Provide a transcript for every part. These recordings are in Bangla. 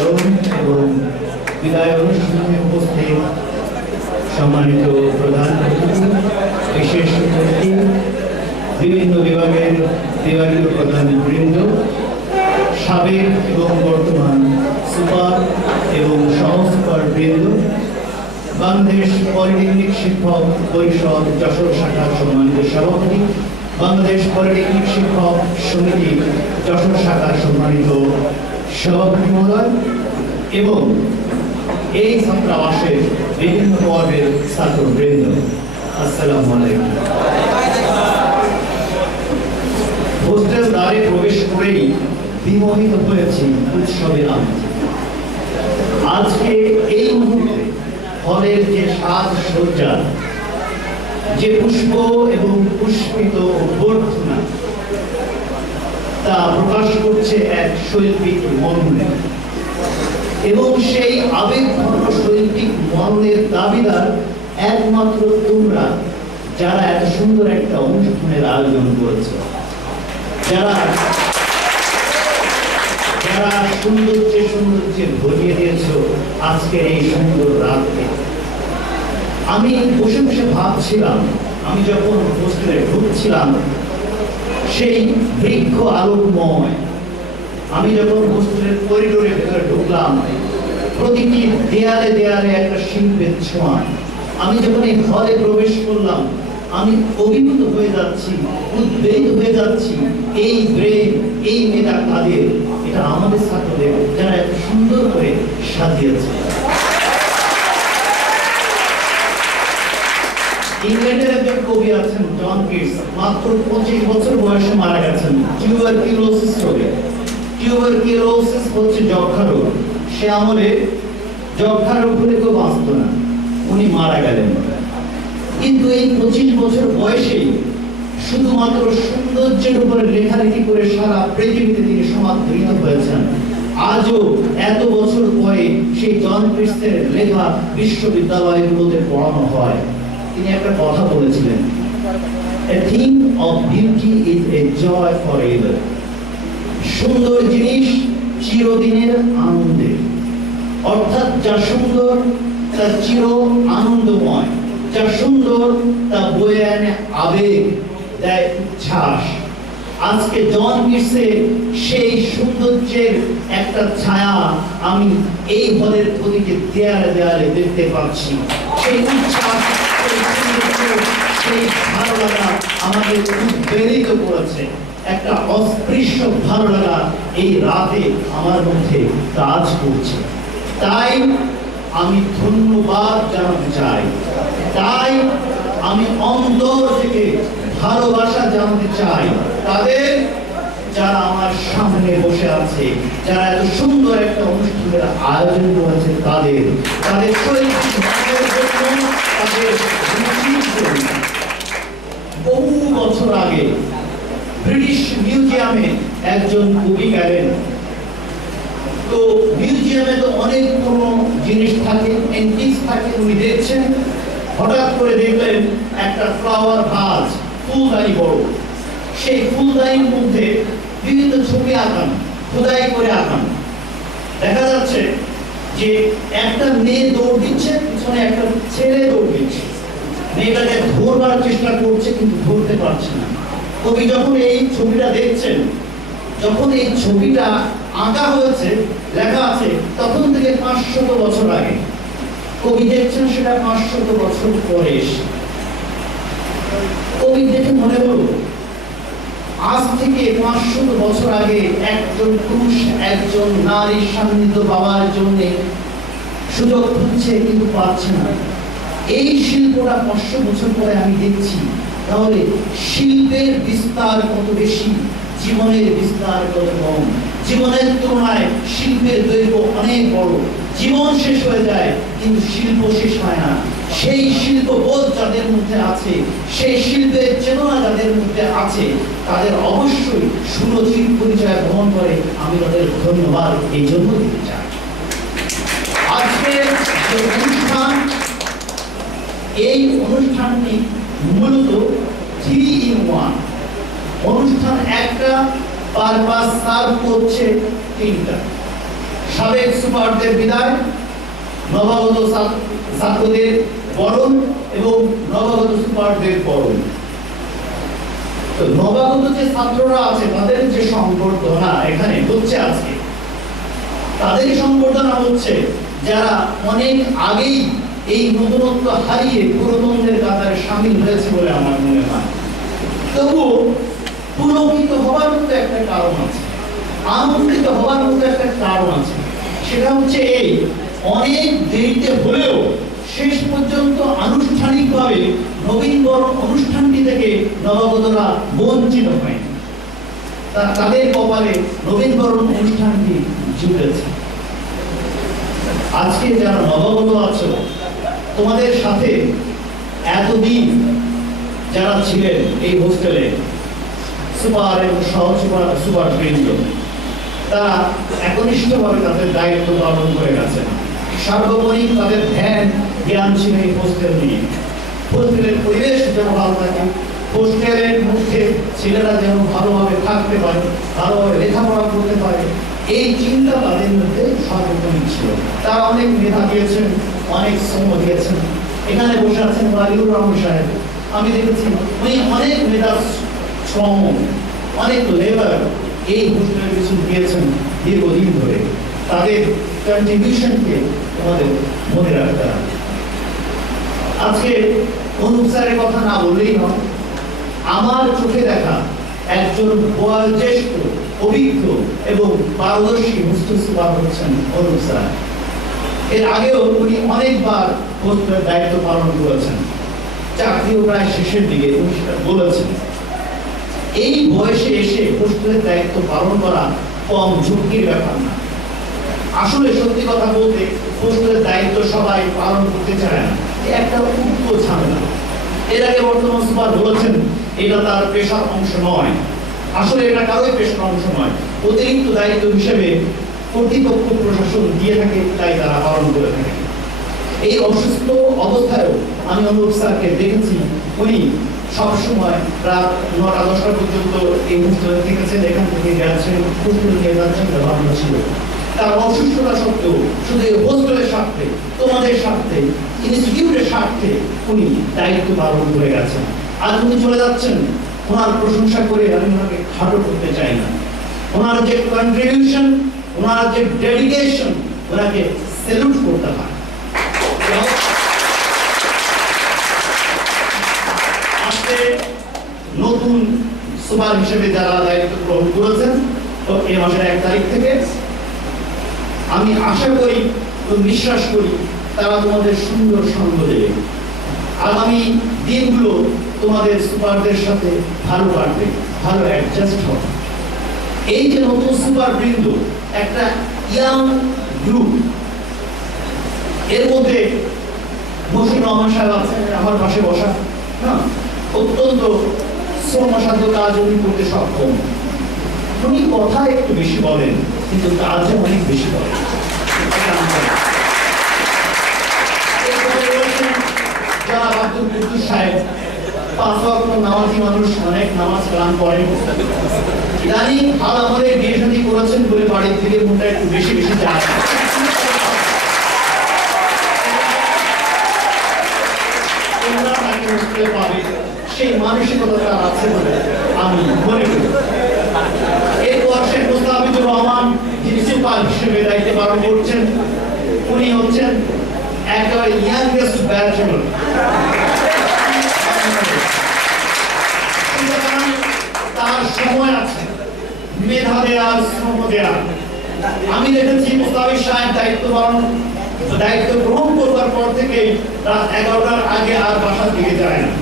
বরণ এবং বিদায় অনুষ্ঠানে উপস্থিত সম্মানিত প্রধান অতিথি, বিশেষ অতিথি, বিভিন্ন বিভাগের বিভাগীয় প্রধান বৃন্দ, সাবেক এবং বর্তমান সুপার এবং সহসুপার বৃন্দ, বাংলাদেশ পলিটেকনিক শিক্ষক পরিষদ যশোর শাখার সম্মানিত সভাপতি, বাংলাদেশ পলিটেকনিক শিক্ষক সমিতি যশোর শাখার সম্মানিত সভাপতি মহোদয় এবং এই ছাত্রাবাসের বিভিন্ন পর্বের ছাত্রবৃন্দ, আসসালামু আলাইকুম। হোস্টেল দ্বারে প্রবেশ করেই বিমোহিত হয়েছি উৎসবের আনন্দে। আজকে এই মুহূর্তে হলের যে সাজসজ্জা, যে পুষ্প এবং পুষ্পিত অভ্যর্থনা, তা প্রকাশ করছে এক শৈল্পিক মননে, এবং সেই আবেগঘন শৈল্পিক মননের দাবিদার একমাত্র তোমরা, যারা এত সুন্দর একটা অনুষ্ঠানের আয়োজন করেছে, যারা সৌন্দর্যে ভরিয়ে দিয়েছ আজকের এই সুন্দর রাতকে। আমি বসে বসে ভাবছিলাম, আমি যখন হোস্টেলে ঢুকছিলাম, সেই বৃক্ষ আলোকময়, আমি যখন হোস্টেলের করিডোরের ভেতরে ঢুকলাম, প্রতিটি দেয়ালে দেয়ালে একটা শিল্পের ছোঁয়া। আমি যখন এই হলে প্রবেশ করলাম, আমি অভিভূত হয়ে যাচ্ছি, উদ্বেলিত হয়ে যাচ্ছি। এই ব্রেন, এই মেধা কাদের? এটা আমাদের ছাত্রদের, যারা এত সুন্দর করে সাজিয়েছে। ইংল্যান্ডের একজন কবি আছেন জন কিটস, মাত্র 25 বছর বয়সে মারা গেছেন টিউবারকিউলোসিস রোগে। টিউবারকিউলোসিস হচ্ছে যক্ষ্মা রোগ। সে আমলে যক্ষ্মা রোগ হলে কেউ বাঁচত না, উনি মারা গেলেন। কিন্তু এই 25 বছর বয়সেই শুধুমাত্র সৌন্দর্যের উপরে লেখালেখি করে সারা পৃথিবীতে তিনি সমাদৃত হয়েছেন। আজও এত বছর পরে সেই জন কিটসের লেখা বিশ্ববিদ্যালয়গুলোতে পড়ানো হয়। তিনি একটা কথা বলেছিলেন, a thing of beauty is a joy forever. সুন্দর জিনিস চিরদিনের আনন্দের, অর্থাৎ যা সুন্দর তা চির আনন্দময়, যা সুন্দর তা বয়ে আনে আবেগ, দেয় উচ্ছ্বাস। আজকে জন কিটসে সেই সৌন্দর্যের একটা ছায়া আমি এই হলের প্রতিটি দেয়ালে দেয়ালে দেখতে পাচ্ছি। সেই উচ্ছ্বাস, সেই ভালো লাগা আমাদের উদ্বেলিত করেছে। একটা অস্পৃশ্য ভালো লাগা এই রাতে আমার মধ্যে কাজ করছে। তাই আমি ধন্যবাদ জানাতে চাই, তাই আমি অন্তর থেকে ভালোবাসা জানাতে চাই তাদের, যারা আমার সামনে বসে আছে, যারা এত সুন্দর একটা অনুষ্ঠানের আয়োজন করেছে, তাদের বহু বছর আগে ব্রিটিশ মিউজিয়ামে একজন কবি গেলেন। তো মিউজিয়ামে তো অনেক কোনো জিনিস থাকে, অ্যান্টিক্স থাকে, উনি দেখছেন, হঠাৎ করে দেখলেন একটা ফ্লাওয়ার ভাজ, ফুলদানি বড়। সেই ফুলদানির মধ্যে বিভিন্ন ছবি আঁকানো, খোদাই করে আঁকানো। দেখা যাচ্ছে যে একটা মেয়ে দৌড় দিচ্ছে, পিছনে একটা ছেলে দৌড় দিচ্ছে। মেয়েটাকে ধরবার চেষ্টা করছে কিন্তু ধরতে পারছে না। কবি যখন এই ছবিটা দেখছেন, যখন এই ছবিটা আঁকা হয়েছে, লেখা আছে তখন থেকে 500 বছর আগে, কবি দেখছেন সেটা 500 বছর পরে এসে। কবি দেখে মনে হলো আজ থেকে 500 বছর আগে একজন পুরুষ একজন নারীর সান্নিধ্য পাওয়ার জন্য সুযোগ খুঁজছে কিন্তু পাচ্ছে না। এই শিল্পটা 500 বছর পরে আমি দেখছি। তাহলে শিল্পের বিস্তার কত বেশি, জীবনের বিস্তার কত কম। জীবনের তুলনায় শিল্পের দৈর্ঘ্য অনেক বড়। জীবন শেষ হয়ে যায় কিন্তু শিল্প শেষ হয় না। সেই শিল্পবোধ যাদের মধ্যে আছে, সেই শিল্পের চেতনা যাদের মধ্যে আছে, তাদের অবশ্যই সুরচিত পরিচয় বহন করে। আমি তাদের ধন্যবাদ এই জন্য দিতে চাই। আজকের যে অনুষ্ঠান, এই অনুষ্ঠানটি মূলত 3-in-1 অনুষ্ঠান। একটা পারপাস সার্ভ করছে 3টা। সাবেক সুপারদের বিদায়, নবাগত ছাত্রদের বরণ এবং নবাগত সুপারদের বরণ। তো নবাগত যে ছাত্ররা আছে তাদের যে সংবর্ধনা এখানে হচ্ছে আজকে, তাদের সংবর্ধনা হচ্ছে যারা অনেক আগেই এই নতুনত্ব হারিয়ে পুরাতনদের কাতারে সামিল হয়েছে বলে আমার মনে হয়। তবুও পুলকিত হওয়ার মতো একটা কারণ আছে, আনন্দিত হওয়ার মতো একটা কারণ আছে। সেটা হচ্ছে এই, অনেক দেরিতে হলেও শেষ পর্যন্ত আনুষ্ঠানিকভাবে নবীনবরণ অনুষ্ঠানটি থেকে নবাগতরা বঞ্চিত হয়। তাদের কপালে নবীনবরণ অনুষ্ঠানটি জুটেছে। আজকে যারা নবাগত আছো, তোমাদের সাথে এতদিন যারা ছিলেন এই হোস্টেলে সুপার এবং সহ সুপার বৃন্দ, তারা একনিষ্ঠভাবে তাদের দায়িত্ব পালন করে গেছেন। সার্বক্ষণিক তাদের ধ্যান জ্ঞান ছিল এই হোস্টেল নিয়ে। হোস্টেলের পরিবেশ যেন ভালো থাকে, হোস্টেলের মধ্যে ছেলেরা যেন ভালোভাবে থাকতে পারে, ভালোভাবে লেখাপড়া করতে পারে, এই চিন্তা তাদের মধ্যে সর্বক্ষণিক ছিল। তারা অনেক মেধা দিয়েছেন, অনেক শ্রম দিয়েছেন। এখানে বসে আছেন ওয়ালিউর রহমান সাহেব, আমি দেখেছি উনি অনেক মেধা, শ্রম, অনেক লেবার এই হোস্টেলের কিছু দিয়েছেন দীর্ঘদিন ধরে। তাদের কন্ট্রিবিউশনকে আমাদের মনে রাখতে হবে। আজকে অনুপ স্যারের কথা না বললেই নয়, আমার চোখে দেখা একজন বয়োজ্যেষ্ঠ, অভিজ্ঞ এবং পারদর্শী হোস্টেল সুপার হচ্ছেন অনুপ স্যার। এর আগেও উনি অনেকবার হোস্টেলের দায়িত্ব পালন করেছেন, চাকরিও প্রায় শেষের দিকে উনি সেটা বলেছেন। এই বয়সে এসে হোস্টেলের দায়িত্ব পালন করা কম ঝুঁকির ব্যাপার না। আসলে সত্যি কথা বলতে হোস্টেলের দায়িত্ব সবাই পালন করতে চায় না, একটা উচ্চ ঝামেলা। এর আগে বর্তমান সুপার বলেছেন এটা তার পেশার অংশ নয়। আসলে এটা কারোই পেশার অংশ নয়, অতিরিক্ত দায়িত্ব হিসেবে কর্তৃপক্ষ প্রশাসন দিয়ে থাকে, তাই তারা পালন করে থাকে। এই অসুস্থ অবস্থায়ও আমি অনুপ স্যারকে দেখেছি, উনি সবসময় রাত 9টা-10টা পর্যন্ত এই হোস্টেলে থেকেছেন, এখান থেকে গেছেন, হোস্টেলে নিয়ে যাচ্ছেন, ভাবনা ছিল। তার অসুস্থতা সত্ত্বেও শুধু এই হোস্টেলের স্বার্থে, তোমাদের স্বার্থে, ইনস্টিটিউটের স্বার্থে উনি দায়িত্ব পালন করে গেছেন। আজ উনি চলে যাচ্ছেন, ওনার প্রশংসা করে আমি ওনাকে খাটো করতে চাই না। ওনার যে কন্ট্রিবিউশন, ওনার যে ডেডিকেশন, ওনাকে স্যালুট করতে হয়। আজকে নতুন সুপার হিসেবে যারা দায়িত্ব গ্রহণ করেছেন, তো এই মাসের 1 তারিখ থেকে আমি আশা করি এবং বিশ্বাস করি তারা তোমাদের সুন্দর সঙ্গ দেবে। আগামী দিনগুলো তোমাদের সুপারদের সাথে ভালো কাটবে, ভালো অ্যাডজাস্ট হবে। এই যে নতুন সুপার বৃন্দ, একটা ইয়াং গ্রুপ, এর মধ্যে মশিউর রহমান সাহেব আছেন আমার পাশে বসা, হ্যাঁ, অত্যন্ত শ্রমসাধ্য কাজ উনি করতে সক্ষম। উনি কথা একটু বেশি বলেন, কিন্তু কাজে অনেক বেশি বলেন। আব্দুল কুদ্দুস সাহেব 5 ওয়াক্ত নামাজি মানুষ, অনেক নামাজ কালাম করেন। ইদানিং ভালো আমাদের বিয়ে শাদী করেছেন বলে বাড়ির থেকে মনটা একটু বেশি বেশি যায়। সেই মানসিকতা আছে বলে আমি মনে করি। এরপর শেখ মুস্তাফিজুর রহমান, যিনি সুপার হিসেবে দায়িত্ব পালন করছেন, উনি হচ্ছেন একেবারে ইয়াংগেস্ট ব্যাচেলর। তার সময় আছে, মেধা দেয়া, শ্রম দেয়া। আমি দেখেছি মুস্তাফিজ সাহেব দায়িত্ব গ্রহণ করবার পর থেকে রাত 11টার আগে আর বাসার দিকে যায় না।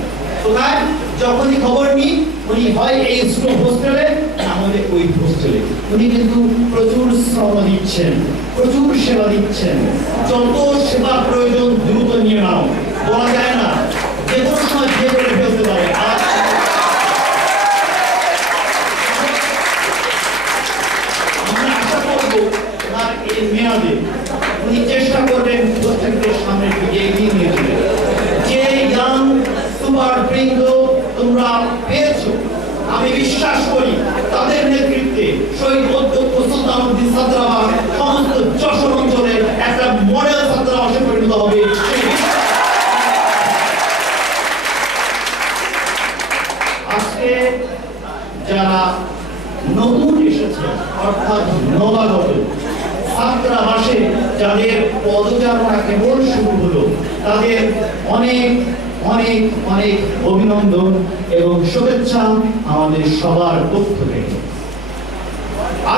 কোথায়? যখনই খবর নিই উনি হয় এই হোস্টেলে, না হলে ওই হোস্টেলে। উনি কিন্তু প্রচুর শ্রম দিচ্ছেন, প্রচুর সেবা দিচ্ছেন। যত সেবা প্রয়োজন দ্রুত নিয়ে নাও, বলা যায় না যে কোনো সময় যে করে ফেলতে পারে। আমরা আশা করবো তার এই মেয়াদে উনি চেষ্টা করবেন হোস্টেলকে সামনের দিকে এগিয়ে নিয়ে যেতে। যে ইয়াং সুপার বৃন্দ তোমরা পেয়েছো, আমি বিশ্বাস করি তাদের নেতৃত্বে শহীদ অধ্যক্ষ সুলতানুদ্দিন সাদরাবাদ সমস্ত যশোর অঞ্চলে একটা মডেল ছাত্রাবাসে পরিণত হবে। আজকে যারা নতুন এসেছে অর্থাৎ নবাগত ছাত্রাবাসে যাদের পদযাত্রা কেবল শুরু হলো, তাদের অনেক অনেক অনেক অভিনন্দন এবং শুভেচ্ছা আমাদের সবার পক্ষ থেকে।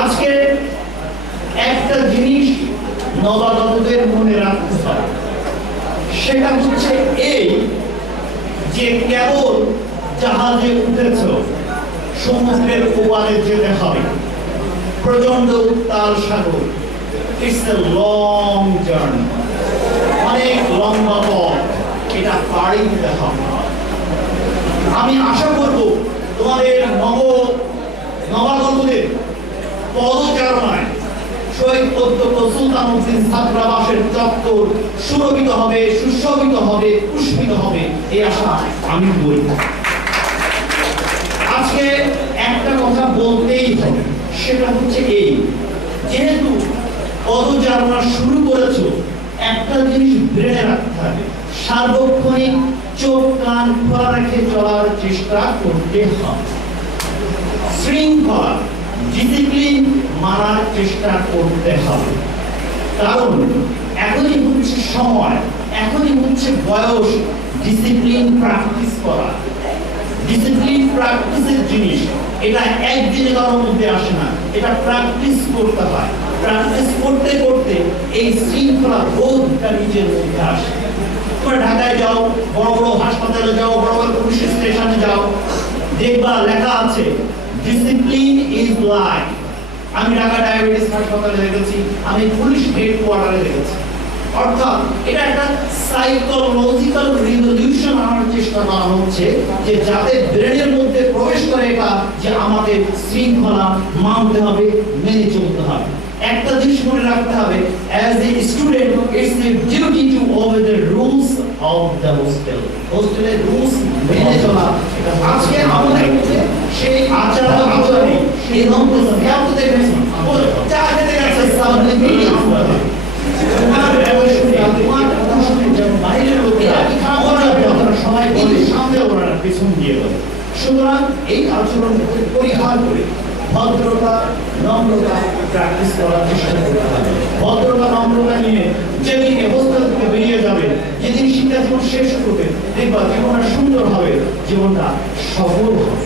আজকে একটা জিনিস নবাগতদের মনে রাখতে হবে, সেটা হচ্ছে এই যে কেবল জাহাজে উঠেছ, সমুদ্রের ওপারে যেতে হবে, প্রচন্ড উত্তাল সাগর, ইটস এ লং জার্নি, অনেক লম্বা পথ, এটা পাড়ি দিতে হবে। আমি আশা করব তোমাদের নবাগতদের পদচারণায় শহীদ অধ্যক্ষ সুলতানুদ্দিন ছাত্রাবাসের চত্বর সুরভিত হবে, সুশোভিত হবে, পুষ্পিত হবে, এই আশা আমি করি। আজকে একটা কথা বলতেই হবে, সেটা হচ্ছে এই, যেহেতু পদযাত্রা শুরু করেছো, একটা জিনিস ব্রেনে রাখতে হবে, সার্বক্ষণিক চোখ কান খোলা রেখে চলার চেষ্টা করতে হবে, শৃঙ্খলা ডিসিপ্লিন মানার চেষ্টা করতে হবে। কারণ এখনই হচ্ছে সময়, এখনই হচ্ছে বয়স ডিসিপ্লিন প্র্যাকটিস করা। ডিসিপ্লিন প্র্যাকটিসের জিনিস, এটা একদিনে কারোর মধ্যে আসে না, এটা প্র্যাকটিস করতে হয়। প্র্যাকটিস করতে করতে এই শৃঙ্খলা বোধটা নিজের মধ্যে আসে। তোমরা ঢাকায় যাও, বড় বড় হাসপাতালে যাও, বড় বড় পুলিশ স্টেশনে যাও, দেখবা লেখা আছে ডিসিপ্লিন ইজ লাইফ। আমি ঢাকা ডায়াবেটিস হাসপাতালে দেখেছি, আমি পুলিশ হেডকোয়ার্টারে দেখেছি। অর্থাৎ এটা একটা সাইকোলজিক্যাল রিভলিউশন আনার চেষ্টা করা হচ্ছে, যে যাতে ব্রেনের মধ্যে প্রবেশ করে এটা যে আমাদের শৃঙ্খলা মানতে হবে, মেনে চলতে হবে। একটা জিনিস মনে রাখতে হবে, as a student it's a duty to ওবে the rules of the hostel. হোস্টেলের রুলস মেনে চলা। আজকে আমাদের মধ্যে সেই আচরণে সেই নম্র স্নেহ দেখবেন, যা খেতে গেছে সামনে মিডিয়া সুতরাং এই আচরণ পরিহার করে ভদ্রতা নম্রতা প্র্যাকটিস করার চেষ্টা করতে হবে। ভদ্রতা নম্রতা নিয়ে যেদিকে হোস্টেল থেকে বেরিয়ে যাবে, যেদিন শিক্ষা জীবন শেষ করবে, দেখবা জীবনটা সুন্দর হবে, জীবনটা সফল হবে।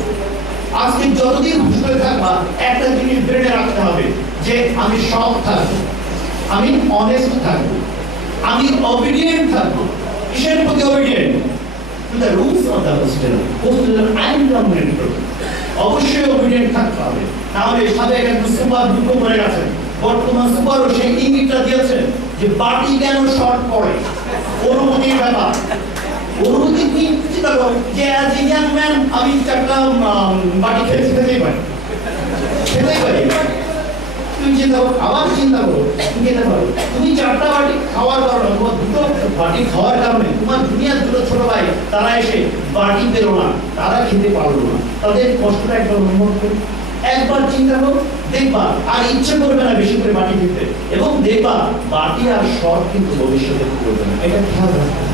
আজকে যতদিন হোস্টেলে থাকবা, একটা জিনিস ব্রেনে রাখতে হবে, যে আমি সৎ থাকবো, আমি অনেস্ট থাকবো, আমি অবিডিয়েন্ট থাকবো। কিসের প্রতি obedient? To the rules of the hostel. হোস্টেলের আইন কানুনের প্রতি অবশ্যই অবিডিয়েন্ট থাকতে হবে। তাহলে সাবেক একজন সুপার দুঃখ করে গেছেন, বর্তমান সুপারও সেই ইঙ্গিতটা দিয়েছেন যে বাটি কেন শর্ট পড়ে, অনুমতির ব্যাপার। অনুমতি কি চিন্তা করো, যে অ্যাজ এ ইয়াং ম্যান আমি একটা বাটি খেতেই পারি, খেতেই পারি। তুমি চিন্তা করো, আবার চিন্তা করো, তুমি খেতে পারো। তুমি চারটা বাটি খাওয়ার কারণে, তোমার দুটো বাটি খাওয়ার কারণে তোমার দুনিয়ার দুটো ছোট ভাই তারা এসে বাটি পেলো না, তারা খেতে পারলো না, তাদের কষ্টটা একবার অনুভব করো, একবার চিন্তা করো, দেখবা আর ইচ্ছে করবে না বেশি করে বাটি খেতে, এবং দেখবা বাটি আর শর্ট কিন্তু ভবিষ্যতে করবে না। এটা খেয়াল রাখবে।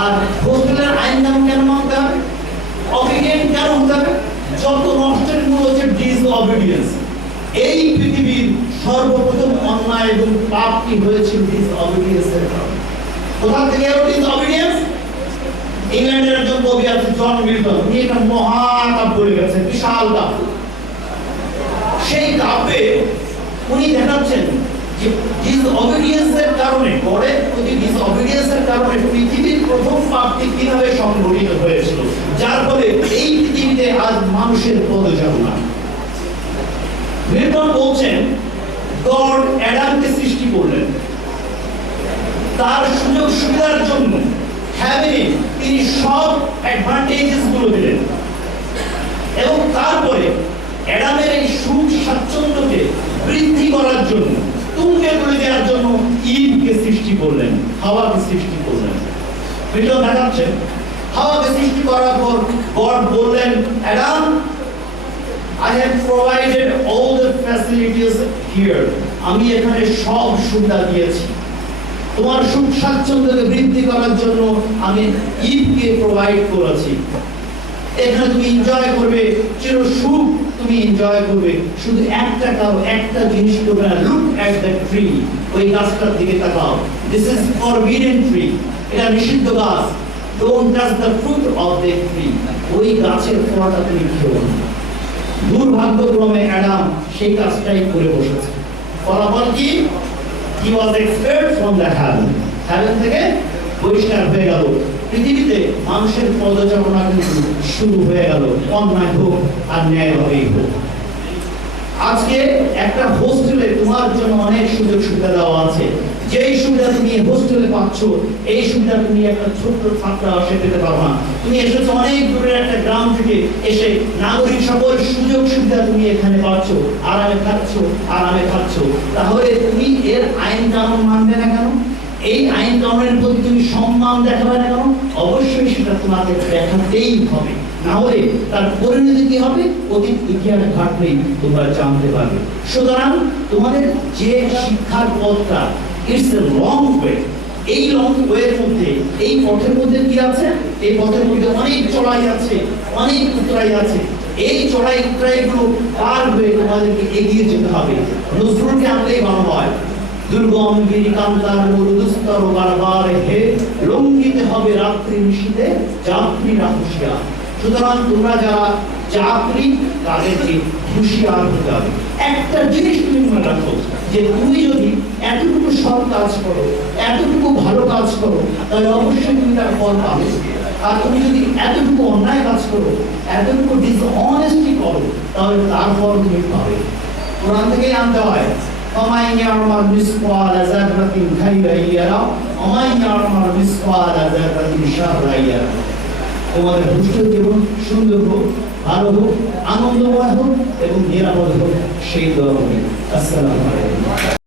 আর হোস্টেলের আইন কানুন কেন মানতে হবে? অবিডিয়েন্ট কেন হতে হবে? যত নষ্টের মূল হচ্ছে ডিসঅবিডিয়েন্স। এই পৃথিবীর সর্বপ্রথম অন্যায় এবং পাপটি হয়েছিল ডিসঅবিডিয়েন্সের কারণে। কোথা থেকে এলো ডিসঅবিডিয়েন্স? ইংল্যান্ডের একজন কবি আছে জন মিল্টন, উনি একটা মহাকাব্য লিখেছেন, বিশাল কাব্য। সেই কাব্যে উনি দেখাচ্ছেন যে ডিসঅবিডিয়েন্সের কারণে, গডের প্রতি ডিসঅবিডিয়েন্সের কারণে পৃথিবীর প্রথম পাপটি কিভাবে সংঘটিত হয়েছিল, যার ফলে এই পৃথিবীতে আজ মানুষের পদচারণা। মিল্টন বলছেন, গড অ্যাডামকে সৃষ্টি করলেন, তার সুযোগ সুবিধার জন্য হ্যাভেনে তিনি সব অ্যাডভান্টেজেস গুলো দিলেন, এবং তারপরে অ্যাডামের এই সুখ স্বাচ্ছন্দ্যকে বৃদ্ধি করার জন্য, তুঙ্গে তুলে দেওয়ার জন্য ইভকে সৃষ্টি করলেন, হাওয়াকে সৃষ্টি করলেন। মিল্টন দেখাচ্ছেন, হাওয়াকে সৃষ্টি করার পর গড বললেন, Adam, I have provided all the facilities here. আমি এখানে সব সুবিধা দিয়েছি। তোমার সুখ স্বাচ্ছন্দ্যকে বৃদ্ধি করার জন্য আমি ঈদকে প্রোভাইড করেছি। এখানে তুমি এনজয় করবে, চির সুখ তুমি এনজয় করবে। শুধু একটা জিনিস করবে না, লুক এট দ্য ট্রি, ওই গাছটার দিকে তাকাও। দিস ইজ ফরবিডেন ট্রি, এটা নিষিদ্ধ গাছ। Don't touch the fruit of the tree, ওই গাছের ফলটা তুমি খেও না। দুর্ভাগ্যক্রমে অ্যাডাম সেই কাজটাই করে বসেছে। ফলাফল কি? He was expelled from the heaven, heaven থেকে বহিষ্কার হয়ে গেল। পৃথিবীতে মানুষের পদচারণা কিন্তু শুরু হয়ে গেল, অন্যায় হোক আর ন্যায় হবেই হোক। আজকে একটা হোস্টেলে তোমার জন্য অনেক সুযোগ সুবিধা দেওয়া আছে। যেই সুবিধা তুমি হোস্টেলে পাচ্ছ, এই সুবিধা তুমি একটা ছোট্ট ছাত্র আসে পেতে পারো না। তুমি এসেছো অনেক দূরের একটা গ্রাম থেকে, এসে নাগরিক সকল সুযোগ সুবিধা তুমি এখানে পাচ্ছ, আরামে খাচ্ছ। তাহলে তুমি এর আইন কানুন মানবে না কেন? এই আইন কানুনের প্রতি তুমি সম্মান দেখাবে না কেন? অবশ্যই সেটা তোমাকে দেখাতেই হবে, না হলে তার পরিণতি কি হবে অতীত ইতিহাস ঘাটলেই তোমরা জানতে পারবে। সুতরাং তোমাদের যে শিক্ষার পথটা, ইটস এ লং ওয়ে। এই লং ওয়ের মধ্যে, এই পথের মধ্যে কি আছে? এই পথের মধ্যে অনেক চড়াই আছে, অনেক উতরাই আছে। এই চড়াই উতরাইগুলো পার হয়ে তোমাদেরকে এগিয়ে যেতে হবে। নজরুলকে আনলেই ভালো হয়, দুর্গম গিরিকান্তার মরুদুস্তর বারবার হে, লঙ্ঘিতে হবে রাত্রি নিশীথে যাত্রীরা হুঁশিয়ার। সুতরাং তোমরা যারা যাত্রী, তাদেরকে হুঁশিয়ার হতে হবে। একটা জিনিস তুমি মনে রাখো, যে তুমি যদি এতটুকু সৎ কাজ করো, এতটুকু ভালো কাজ করো, তাহলে অবশ্যই তুমি তার ফল পাবে। আর তুমি যদি এতটুকু অন্যায় কাজ করো, এতটুকু ডিসঅনেস্টি করো, তাহলে তার ফল তুমি পাবে। কোরআন থেকেই আনতে হয়, ومن يعمل مثقال ذرة خيرا يره ومن يعمل مثقال ذرة شرا يره। তোমাদের ভবিষ্যৎ জীবন সুন্দর হোক, ভালো হোক, আনন্দময় হোক এবং নিরাপদ হোক, সেই দোয়া করি। আসসালামু আলাইকুম।